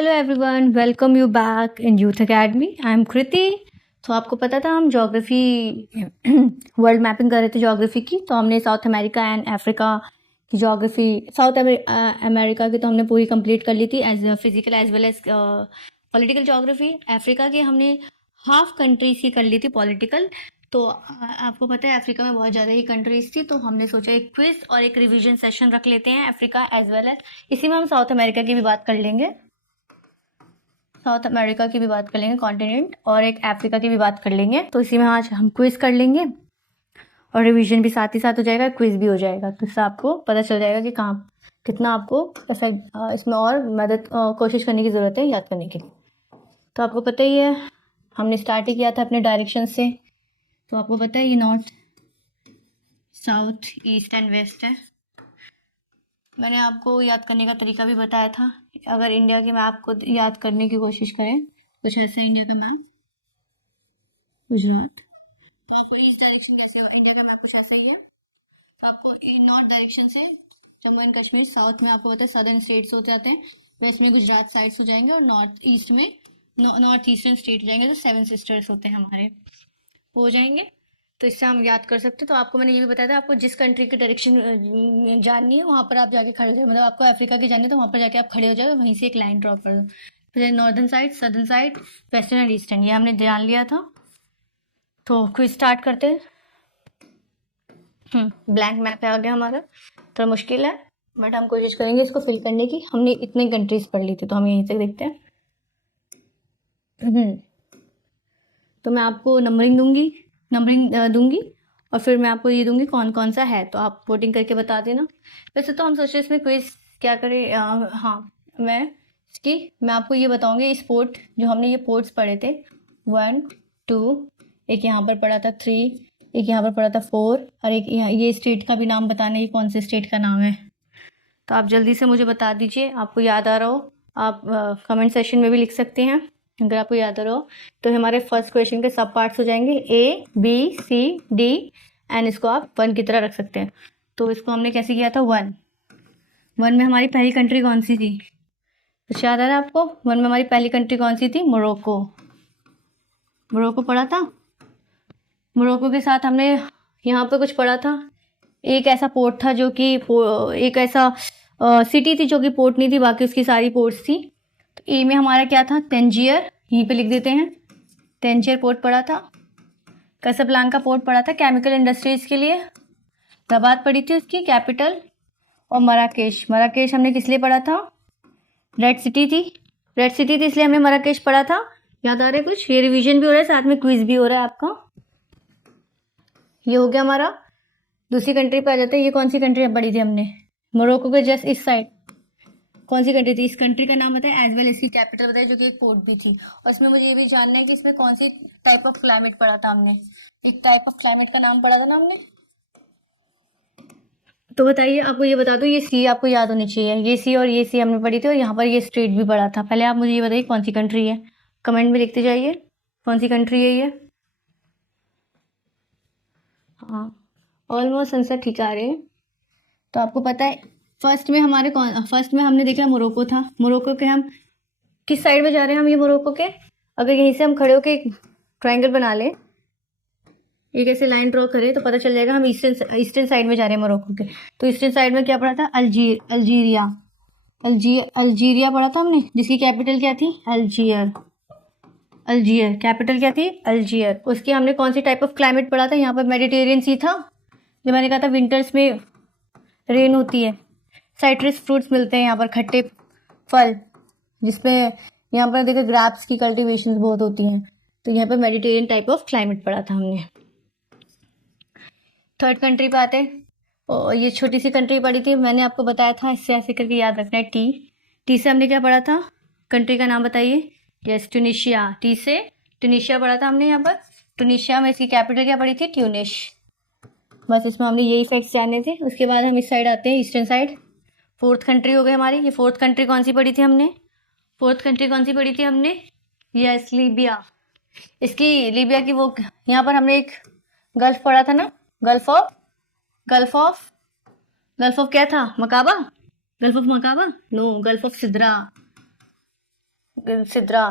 Hello everyone, welcome you back in youth academy. I am Kriti. तो आपको पता था हम ज्योग्राफी वर्ल्ड मैपिंग कर रहे थे ज्योग्राफी की। तो हमने साउथ अमेरिका एंड अफ्रीका की ज्योग्राफी, साउथ अमेरिका की तो हमने पूरी कंप्लीट कर ली थी as physical as well as political geography. Africa की हमने हाफ कंट्रीज की कर ली थी पॉलिटिकल। तो आपको पता है अफ्रीका में बहुत ज़्यादा ही कंट्रीज थी, तो हमने सोचा एक क्विज और एक रिवीजन सेशन रख लेते हैं अफ्रीका एज वेल एज। इसी में हम साउथ अमेरिका की भी बात कर लेंगे, साउथ अमेरिका की भी बात कर लेंगे कॉन्टिनेंट, और एक अफ्रीका की भी बात कर लेंगे। तो इसी में आज हम क्विज कर लेंगे और रिवीजन भी साथ ही साथ हो जाएगा, क्विज भी हो जाएगा। तो इससे आपको पता चल जाएगा कि कहाँ कितना आपको इसमें और मदद कोशिश करने की ज़रूरत है याद करने के लिए। तो आपको पता ही है हमने स्टार्ट ही किया था अपने डायरेक्शन से। तो आपको पता है ये north, south, east and west है। मैंने आपको याद करने का तरीका भी बताया था। अगर इंडिया के मैप को याद करने की कोशिश करें, कुछ ऐसे इंडिया का मैप, गुजरात, तो आपको ईस्ट डायरेक्शन कैसे हो, इंडिया का मैप कुछ ऐसा ही है। तो आपको नॉर्थ डायरेक्शन से जम्मू एंड कश्मीर, साउथ में आपको पता है सदर्न स्टेट्स हो जाते हैं, वेस्ट में गुजरात साइड्स हो जाएंगे, और नॉर्थ ईस्ट में नॉर्थ ईस्टर्न स्टेट हो जाएंगे, जो 7 सिस्टर्स होते हैं हमारे, वो हो जाएंगे। तो इससे हम याद कर सकते हैं। तो आपको मैंने ये भी बताया था, आपको जिस कंट्री की डायरेक्शन जाननी है वहाँ पर आप जाके खड़े हो जाए। मतलब आपको अफ्रीका की जाननी है तो वहाँ पर जाके आप खड़े हो जाओ, वहीं से एक लाइन ड्रॉ कर दो। फिर northern side, southern side, western and eastern, ये हमने जान लिया था। तो क्विज स्टार्ट करते हैं। ब्लैंक मैप आ गया हमारा, थोड़ा मुश्किल है बट हम कोशिश करेंगे इसको फिल करने की। हमने इतनी कंट्रीज पढ़ ली थी, तो हम यहीं से देखते हैं। तो मैं आपको नंबरिंग दूंगी और फिर मैं आपको ये दूंगी कौन कौन सा है, तो आप वोटिंग करके बता देना। वैसे तो हम सोच रहे इसमें क्विज क्या करें। हाँ, मैं आपको ये बताऊंगी, ये स्पोर्ट जो हमने ये पोर्ट्स पढ़े थे 1 2, एक यहाँ पर पढ़ा था 3, एक यहाँ पर पढ़ा था 4, और एक ये स्टेट का भी नाम बताना है, ये कौन से स्टेट का नाम है। तो आप जल्दी से मुझे बता दीजिए, आपको याद आ रहा हो। आप कमेंट सेक्शन में भी लिख सकते हैं अगर आपको याद आ रहा हो। तो हमारे फर्स्ट क्वेश्चन के सब पार्ट्स हो जाएंगे A B C D, and इसको आप 1 की तरह रख सकते हैं। तो इसको हमने कैसे किया था, 1 में हमारी पहली कंट्री कौन सी थी, कुछ याद आ रहा है आपको। 1 में हमारी पहली कंट्री कौन सी थी, मोरक्को। मोरक्को पढ़ा था। मोरक्को के साथ हमने यहाँ पे कुछ पढ़ा था, एक ऐसा पोर्ट था जो कि एक ऐसा सिटी थी जो कि पोर्ट नहीं थी, बाकी उसकी सारी पोर्ट्स थी। तो ए में हमारा क्या था, तंजियर, यहीं पे लिख देते हैं। तंजियर पोर्ट पढ़ा था। कसब्लांका पोर्ट पढ़ा था केमिकल इंडस्ट्रीज के लिए। रबात पढ़ी थी उसकी कैपिटल। और मराकेश हमने किस लिए पढ़ा था, रेड सिटी थी इसलिए हमने मराकेश पढ़ा था। याद आ रहा है कुछ, ये रिवीजन भी हो रहा है साथ में क्विज भी हो रहा है आपका। ये हो गया हमारा। दूसरी कंट्री पे आ जाते हैं। ये कौन सी कंट्री पढ़ी थी हमने, मोरक्को के जस्ट इस साइड कौन सी कंट्री थी, इस कंट्री का नाम बताया एज वेल इसकी कैपिटल बताया, जो कि एक पोर्ट भी थी। और इसमें मुझे ये भी जानना है कि इसमें कौन सी टाइप ऑफ क्लाइमेट पढ़ा था हमने, एक टाइप ऑफ क्लाइमेट का नाम पढ़ा था ना हमने। तो बताइए, आपको ये बता दो, ये सी आपको याद होनी चाहिए, ये सी और ये सी हमने पढ़ी थी, और यहाँ पर ये स्ट्रेट भी पढ़ा था। पहले आप मुझे ये बताइए कौन सी कंट्री है, कमेंट में लिखते जाइए कौन सी कंट्री है ये। हाँ, ऑलमोस्ट आंसर ठीक आ रहे हैं। तो आपको पता है फर्स्ट में हमने देखा मोरक्को था। मोरक्को के हम किस साइड में जा रहे हैं, हम ये मोरक्को के, अगर यहीं से हम खड़े होकर एक ट्रायंगल बना लें, एक ऐसे लाइन ड्रॉ करें, तो पता चल जाएगा हम ईस्टर्न साइड में जा रहे हैं मोरक्को के। तो ईस्टर्न साइड में क्या पढ़ा था, अल्जीरिया पढ़ा था हमने, जिसकी कैपिटल क्या थी, अल्जीयर कैपिटल क्या थी, अल्जीयर। उसकी हमने कौन सी टाइप ऑफ क्लाइमेट पढ़ा था, यहाँ पर मेडिटेरियन सी था, जो मैंने कहा था विंटर्स में रेन होती है, साइट्रस फ्रूट्स मिलते हैं यहाँ पर, खट्टे फल, जिसमें यहाँ पर देखो ग्रैप्स की कल्टीवेशन बहुत होती हैं। तो यहाँ पर मेडिटेरियन टाइप ऑफ क्लाइमेट पढ़ा था हमने। थर्ड कंट्री पे आते हैं, और ये छोटी सी कंट्री पढ़ी थी, मैंने आपको बताया था इससे ऐसे करके याद रखना है। टी से हमने क्या पढ़ा था, कंट्री का नाम बताइए। Yes, Tunisia. टी से ट्यूनिशिया पढ़ा था हमने यहाँ पर। ट्यूनिशिया में इसकी कैपिटल क्या पढ़ी थी, ट्यूनिश। बस इसमें हमने यही फैक्ट्स जाने थे। उसके बाद हम इस साइड आते हैं, ईस्टर्न साइड। फोर्थ कंट्री हो गई हमारी। ये फोर्थ कंट्री कौन सी पढ़ी थी हमने, यस, लीबिया। इसकी लीबिया की वो, यहाँ पर हमने एक गल्फ पढ़ा था ना, गल्फ ऑफ क्या था, मकाबा, गल्फ ऑफ मकाबा, no, gulf of Sidra. Sidra.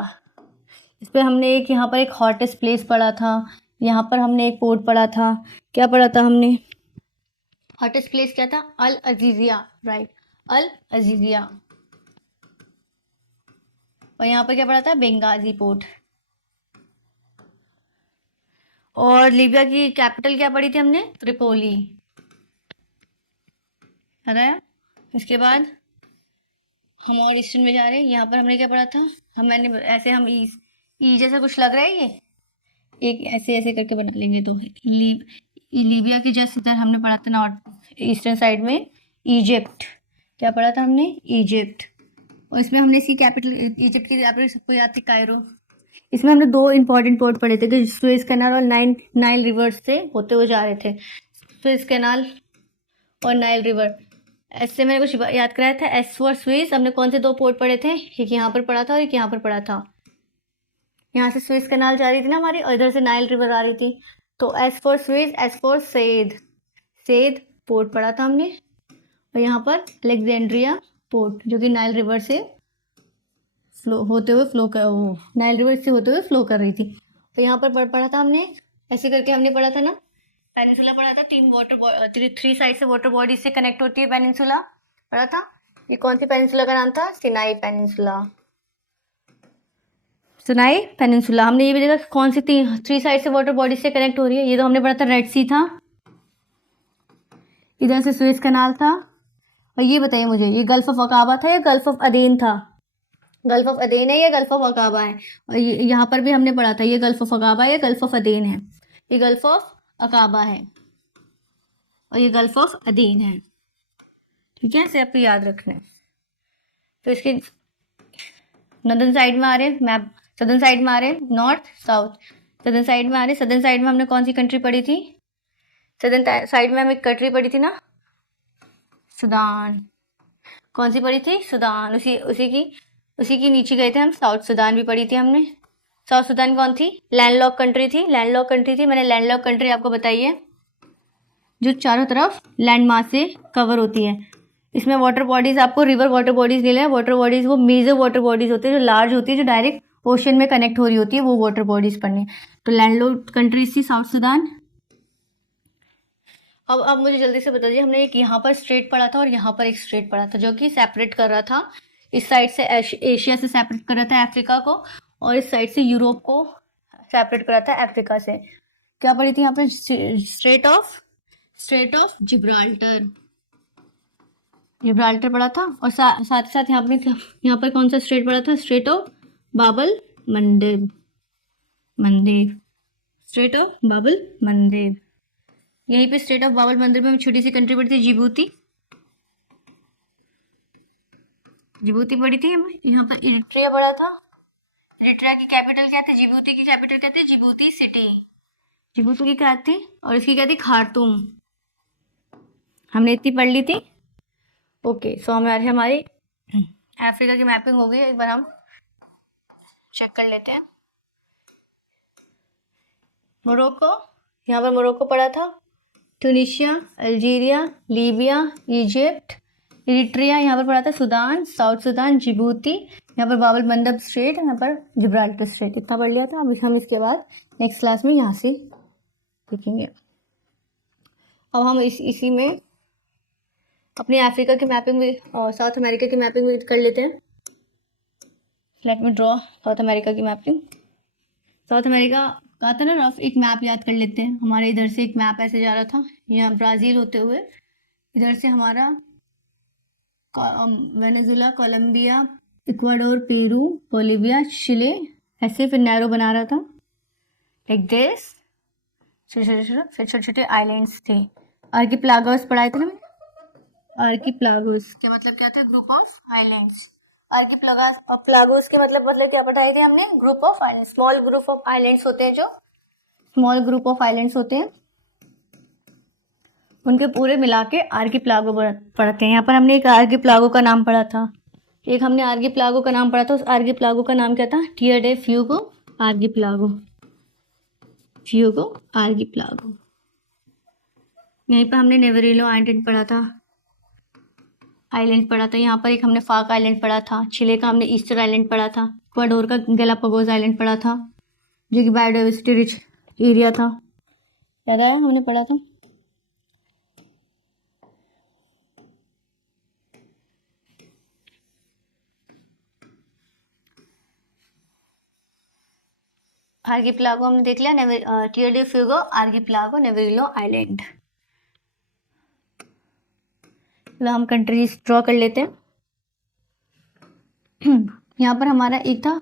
इस पर हमने एक यहाँ पर एक हॉटेस्ट प्लेस पढ़ा था, यहाँ पर हमने एक पोर्ट पढ़ा था। क्या पढ़ा था हमने? हॉटेस्ट प्लेस क्या था? अल अजीजिया, राइट, अल अजीजिया। और यहाँ पर क्या पढ़ा था? Benghazi port. और लीबिया की कैपिटल क्या पढ़ी थी हमने? त्रिपोली। याद आया? इसके बाद हम और ईस्टर्न में जा रहे हैं। यहाँ पर हमने क्या पढ़ा था? मैंने ऐसे हम ई जैसा कुछ लग रहा है, ये एक ऐसे ऐसे करके बना लेंगे तो लीबिया की जस्ट इधर हमने पढ़ा था नॉर्थ ईस्टर्न साइड में इजिप्ट। क्या पढ़ा था हमने? इजिप्ट। और इसमें हमने इसकी कैपिटल, इजिप्ट की कैपिटल सबको याद थी, कायरो। इसमें हमने दो इंपॉर्टेंट पोर्ट पढ़े थे जो सुएज कैनाल और नाइल रिवर से होते हुए जा रहे थे। सुएज कैनाल और नाइल रिवर, ऐसे मैंने कुछ याद कराया था। एस फॉर सुएज हमने कौन से दो पोर्ट पढ़े थे? एक यहाँ पर पढ़ा था और एक यहाँ पर पढ़ा था। यहाँ से सुएज कैनाल जा रही थी ना हमारी, और इधर से नाइल रिवर आ रही थी। तो S for Suez, S for Said, Said port पढ़ा था हमने। और यहाँ पर अलेक्जेंड्रिया पोर्ट जो कि नाइल रिवर से नाइल रिवर से होते हुए फ्लो कर रही थी। तो यहाँ पर पढ़ा था हमने, ऐसे करके हमने पढ़ा था ना। पेनिनसुला पढ़ा था, थ्री साइड से वाटर बॉडी से कनेक्ट होती है पेनिनसुला, पढ़ा था। ये कौन सी पेनिनसुला का नाम था? सिनाई पेनिनसुला। सिनाई पेनिनसुला। हमने ये भी देखा कौन सी थ्री साइड से वाटर बॉडी से कनेक्ट हो रही है। ये तो हमने पढ़ा था रेड सी था, इधर से सुएज कैनाल था। और ये बताइए मुझे, ये गल्फ ऑफ अकाबा था या गल्फ ऑफ अदेन था? गल्फ ऑफ अदेन है या गल्फ ऑफ अकाबा है? और यहाँ पर भी हमने पढ़ा था ये गल्फ ऑफ अकाबा है या गल्फ ऑफ अदेन है? ये गल्फ ऑफ अकाबा है और ये गल्फ ऑफ अदेन है। ठीक है, इसे आपको याद रखना है। तो इसके नॉर्दर्न साइड में आ रहे हैं मैप, सदर्न साइड में आ रहे हैं नॉर्थ साउथ। सदर्न साइड में आ रहे हैं, सदर्न साइड में हमने कौन सी कंट्री पढ़ी थी? सदर्न साइड में हम एक कंट्री पढ़ी थी ना, सूडान। कौन सी पढ़ी थी? सूडान। उसी की नीचे गए थे हम, साउथ सूडान भी पढ़ी थी हमने। साउथ सूडान कौन थी? लैंडलॉक कंट्री थी, लैंडलॉक कंट्री थी। मैंने लैंडलॉक कंट्री आपको बताई है, जो चारों तरफ लैंड मास से कवर होती है। इसमें वाटर बॉडीज, आपको रिवर वाटर बॉडीज ले लें। वाटर बॉडीज वो मेजर वाटर बॉडीज होती है जो लार्ज होती है, जो डायरेक्ट ओशन में कनेक्ट हो रही होती है, वो वाटर बॉडीज पढ़नी। तो लैंडलॉक कंट्रीज थी साउथ सूडान। अब मुझे जल्दी से बता दीजिए, हमने एक यहाँ पर स्ट्रेट पढ़ा था और यहाँ पर एक स्ट्रेट पढ़ा था जो कि सेपरेट कर रहा था, इस साइड से एशिया से सेपरेट कर रहा था अफ्रीका को, और इस साइड से यूरोप को सेपरेट कर रहा था अफ्रीका से। क्या पढ़ी थी यहाँ पर? स्ट्रेट ऑफ जिब्राल्टर, जिब्राल्टर पढ़ा था। और साथ ही साथ यहाँ पर कौन सा स्ट्रेट पढ़ा था? Straight of Babal Mandeb, straight of Babal Mandeb. यहीं पे स्ट्रेट ऑफ बाबल मंदिर में छोटी सी कंट्री पड़ी थी, जिबूती पड़ी थी। यहाँ पर इरिट्रिया पड़ा था। इरिट्रिया की कैपिटल क्या थी? जिबूती की कैपिटल क्या थी? Djibouti city. जिबूती की क्या थी? और इसकी क्या थी? खार्तूम। हमने इतनी पढ़ ली थी। ओके, सो हमारी अफ्रीका की मैपिंग हो गई। एक बार हम चेक कर लेते हैं। मोरक्को, यहाँ पर मोरक्को पड़ा था। Tunisia, Algeria, Libya, Egypt, Eritrea, यहाँ पर पड़ा था सूडान, साउथ सूडान, जिबूती, यहाँ पर बाबल मंदब स्ट्रेट, यहाँ पर जिब्राल्टर स्ट्रेट। इतना पढ़ लिया था। अब हम इसके बाद नेक्स्ट क्लास में यहाँ से देखेंगे। अब हम इसी में अपनी अफ्रीका की मैपिंग भी और साउथ अमेरिका की मैपिंग भी कर लेते हैं। Let me draw south America की मैपिंग। साउथ अमेरिका का था ना रफ, एक मैप याद कर लेते हैं। हमारे इधर से एक मैप ऐसे जा रहा था, यहाँ ब्राज़ील होते हुए, इधर से हमारा Venezuela, Colombia, Ecuador, Peru, Bolivia, Chile, ऐसे फिर नैरो बना रहा था लाइक दिस। छोटे छोटे आइलैंड्स थे। आर्किप्लागोस पढ़ाए थे ना मैंने। आर्किप्लागोस के मतलब क्या था? Group of islands. आर्किप्लागोस के मतलब क्या पढ़ाए थे हमने? Group of island, small group of islands होते हैं, जो स्मॉल ग्रुप ऑफ आइलैंड्स होते हैं, उनके पूरे मिला के आर्किप्लागो पढ़ते हैं। यहाँ पर हमने एक आर्किप्लागो का नाम पढ़ा था, एक हमने आर्किप्लागो का नाम पढ़ा था। उस आर्किप्लागो का नाम क्या था? Tierra del Fuego archipelago, Fuego archipelago. यहीं पर हमने नेवरिलो आइलैंड पढ़ा था। आइलैंड पढ़ा था, यहाँ पर एक हमने फाक आइलैंड पढ़ा था, चिले का हमने ईस्टर आइलैंड पढ़ा था, इक्वाडोर का गैलापागोस आइलैंड पढ़ा था जो कि बायोडाइवर्सिटी रिच एरिया था, याद आया हमने पढ़ा था। आर्किपेलागो हमने देख लिया, टियर डे फ्यूगो, आर्किपेलागो, नेविलो आइलैंड। चलो हम कंट्रीज ड्रॉ कर लेते हैं। यहाँ पर हमारा एक था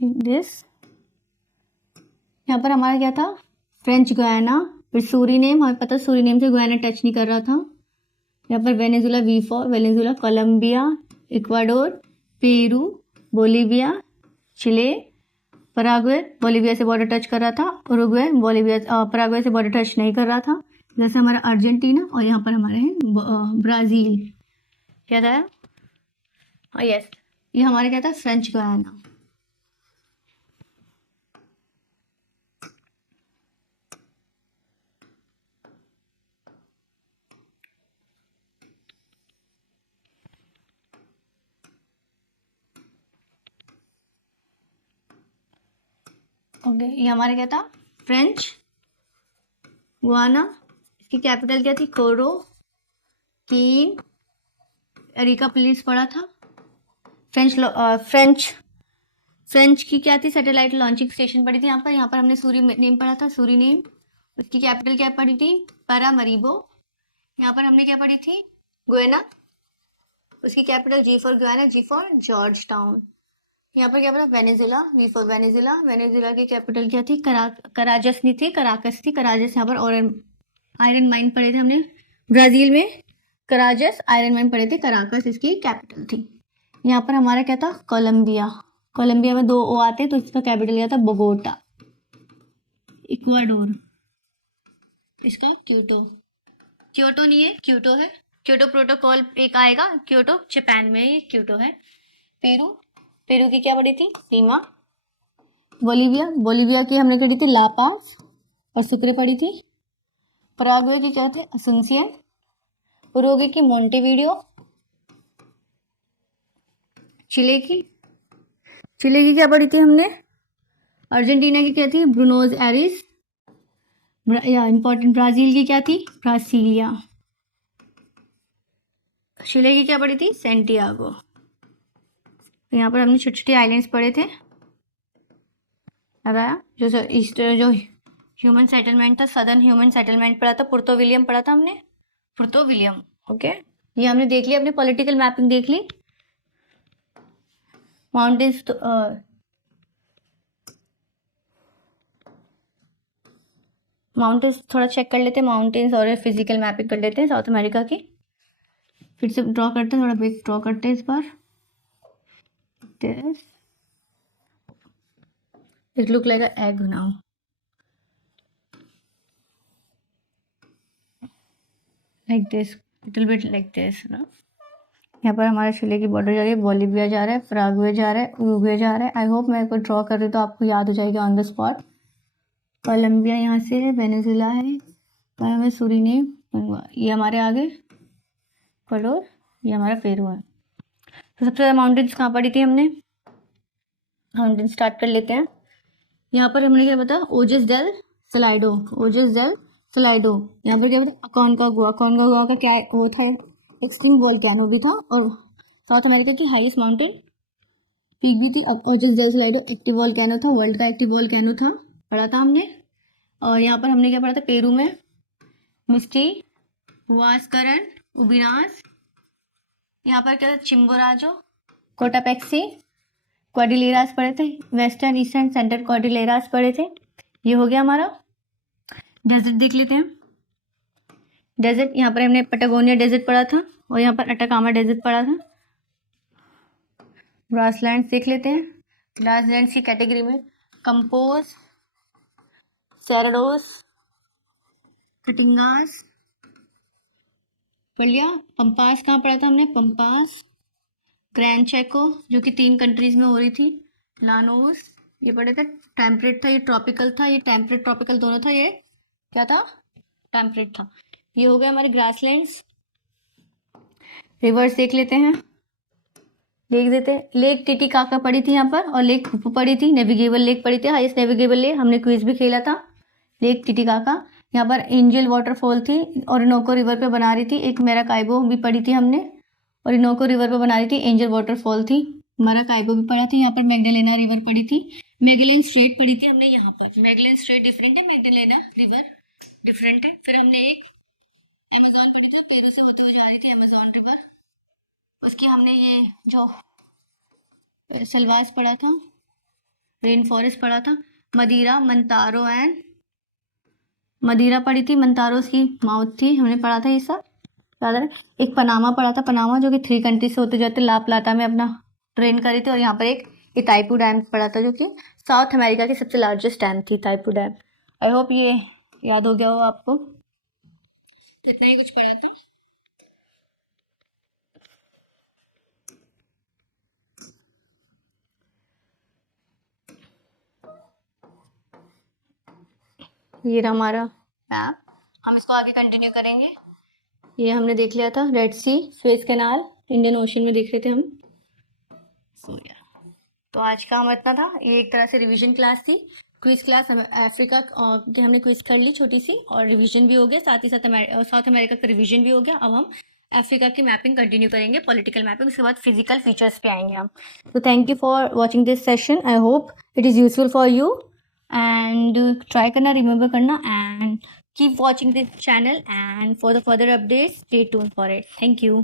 दिस, यहाँ पर हमारा क्या था, फ्रेंच गुयाना, फिर सूरीनेम, हमें पता सूरीनेम से गुयाना टच नहीं कर रहा था। यहाँ पर Venezuela, V for Venezuela, Colombia, Ecuador, Peru, Bolivia, Chile, Paraguay, Bolivia से बॉर्डर टच कर रहा था, उरुग्वे, बोलीविया पराग्वे से बॉर्डर टच नहीं कर रहा था, जैसे हमारा अर्जेंटीना, और यहाँ पर हमारे हैं ब्राज़ील। क्या था, यस, ये हमारे क्या था, फ्रेंच गुयाना। ओके, ये हमारे क्या था, फ्रेंच गुयाना। इसकी कैपिटल क्या थी, कोरो, कीन, एरिका पुलिस पढ़ा था। फ्रेंच की क्या थी, सैटेलाइट लॉन्चिंग स्टेशन पढ़ी थी यहाँ पर हमने सूरी नेम पढ़ा था, सूरी नेम। उसकी कैपिटल क्या पढ़ी थी, पैरामरीबो। यहाँ पर हमने क्या पढ़ी थी, गुयाना, उसकी capital G for Guyana, G for Georgetown. यहाँ पर क्या पढ़ा, Venezuela, V for Venezuela, Venezuela की कैपिटल क्या थी, कराजस नहीं थी, कराकस थी, कराजस। यहाँ पर और आयरन माइन पढ़े थे हमने, ब्राजील में कराजस आयरन माइन पढ़े थे, कराकस इसकी कैपिटल थी। यहाँ पर हमारा क्या था, कोलंबिया, कोलंबिया में 2 ओ आते हैं तो इसका कैपिटल क्या था, बोगोटा। इक्वाडोर, इसका क्योटो, क्योटो नहीं है, क्योटो है, क्योटो प्रोटोकॉल एक आएगा, क्योटो जापान में, ये क्योटो है। पेरू, पेरू की क्या पढ़ी थी, लीमा। बोलीविया, बोलीविया की हमने पढ़ी थी लापास और सुक्रे पढ़ी थी। पराग्वे की क्या थे, असुंसियन। उरुग्वे की मोंटेवीडियो। चिले की क्या पढ़ी थी हमने, अर्जेंटीना की क्या थी, ब्रूनोस एरिस। या इंपॉर्टेंट, ब्राजील की क्या थी, ब्रासीलिया। चिले की क्या पढ़ी थी, सेंटियागो। यहाँ पर हमने छोटे छोटे आइलैंड्स पढ़े थे, याद आया, जो ह्यूमन सेटलमेंट था, सदर्न ह्यूमन सेटलमेंट पढ़ा था, पुर्तो विलियम पढ़ा था हमने, पुर्तो विलियम। ओके, ये हमने देख लिया, अपनी पॉलिटिकल मैपिंग देख ली। माउंटेन्स थोड़ा चेक कर लेते हैं, माउंटेन्स और फिजिकल मैपिंग कर लेते हैं साउथ अमेरिका की। फिर से ड्रॉ करते हैं, थोड़ा बिग ड्रॉ करते हैं इस बार। This it look like a egg now. Like this, little bit like this ना। यहाँ पर हमारा चिले की बॉर्डर जा रही है, बोलीविया जा रहा है, पराग्वे जा रहा है, उरुग्वे जा रहा है। आई होप मैं कोई ड्रॉ कर रही तो आपको याद हो जाएगा ऑन द स्पॉट। कोलंबिया यहाँ से है, वेनेजुला है, हमें सूरीनेम, ये हमारे आगे इक्वाडोर, ये हमारा पेरू है। तो सबसे ज़्यादा माउंटेन्स कहाँ पड़ी थी हमने, माउंटेन स्टार्ट कर लेते हैं। यहाँ पर हमने क्या बताया, ओजस डेल सलाइडो, ओजस डेल सलाइडो। यहाँ पर क्या बताया, अकोनकागुआ का क्या वो था, एक्सट्रीम वोल्केनो भी था, और साउथ अमेरिका की हाईएस्ट माउंटेन पीक भी थी। ओजस डेल सलाइडो एक्टिव वोल्केनो था, वर्ल्ड का एक्टिव वोल्केनो था, पढ़ा था हमने। और यहाँ पर हमने क्या पढ़ा था, पेरू में मिस्टी, वास्करन, उबिनास। यहाँ पर क्या था, चिम्बोराजो, कोटापेक्सी, क्वाड्रिलेरास पढ़े थे, वेस्टर्न ईस्टर्न सेंटर क्वाड्रिलेरास पढ़े थे। ये हो गया हमारा। डेजर्ट देख लेते हैं, डेजर्ट यहाँ पर हमने पटागोनिया डेजर्ट पढ़ा था, और यहाँ पर अटाकामा डेजर्ट पढ़ा था। ग्रासलैंड देख लेते हैं, ग्रासलैंड की कैटेगरी में कंपोज, सेराडोस, कटिंगास पढ़ लिया। पंपास कहाँ पढ़ा था हमने, पंपास, ग्रैंड चेको जो कि 3 कंट्रीज में हो रही थी, लानोस, ये पढ़े थे। टेम्परेट था, ये ट्रॉपिकल था, ये टेम्परेट ट्रॉपिकल दोनों था, ये क्या था, टेम्परेट था। ये हो गए हमारे ग्रासलैंड्स। रिवर्स देख लेते हैं, देख देते हैं। लेक टिटिकाका पड़ी थी यहाँ पर, और लेक पुपू पड़ी थी, नेविगेबल लेक पड़ी थी, हाईएस्ट नेविगेबल लेक, हमने क्विज भी खेला था। लेक टिटिकाका, यहाँ पर एंजल वाटरफॉल थी, ओरिनोको रिवर पे बना रही थी। एक मेराकाइबो भी पड़ी थी हमने, ओरिनोको रिवर पे बना रही थी, एंजल वाटरफॉल थी। मेराकाइबो भी पड़ा था। यहाँ पर मैग्डालेना रिवर पड़ी थी, मैगेलन स्ट्रेट पड़ी थी हमने यहाँ पर। मैगेलन स्ट्रेट डिफरेंट है, मैग्डालेना रिवर डिफरेंट है। फिर हमने एक अमेजोन पड़ी थी, पेरू से होती हुई जा रही थी अमेजोन रिवर, उसकी हमने ये जो सलवास पड़ा था, रेन फॉरेस्ट पड़ा था, मदीरा, मंतारो एंड मदीरा पड़ी थी, मंतारो उसकी माउथ थी, हमने पढ़ा था ये सब याद है। एक पनामा पड़ा था, पनामा जो कि 3 कंट्री से होते जाते ला प्लाटा में अपना ट्रेन करी थी। और यहाँ पर एक इताइपू डैम पड़ा था, जो कि साउथ अमेरिका की सबसे लार्जेस्ट डैम थी, इताइपू डैम। आई होप ये याद हो गया हो आपको। तो इतना ही कुछ पढ़ा था। ये रहा हमारा मैप, हम इसको आगे कंटिन्यू करेंगे। ये हमने देख लिया था, रेड सी, सुएज कैनाल, इंडियन ओशन में देख रहे थे हम। तो आज का हम इतना था। ये एक तरह से रिवीजन क्लास थी, क्विज क्लास। अफ्रीका की हमने क्विज कर ली छोटी सी, और रिवीजन भी हो गया, साथ ही साथ साउथ अमेरिका का रिवीजन भी हो गया। अब हम अफ्रीका की मैपिंग कंटिन्यू करेंगे, पॉलिटिकल मैपिंग, उसके बाद फिजिकल फीचर्स पे आएंगे हम। तो thank you for watching this session, I hope it is useful for you, and try करना, रिमेंबर करना, and keep watching this channel, and for the further updates stay tuned for it. Thank you.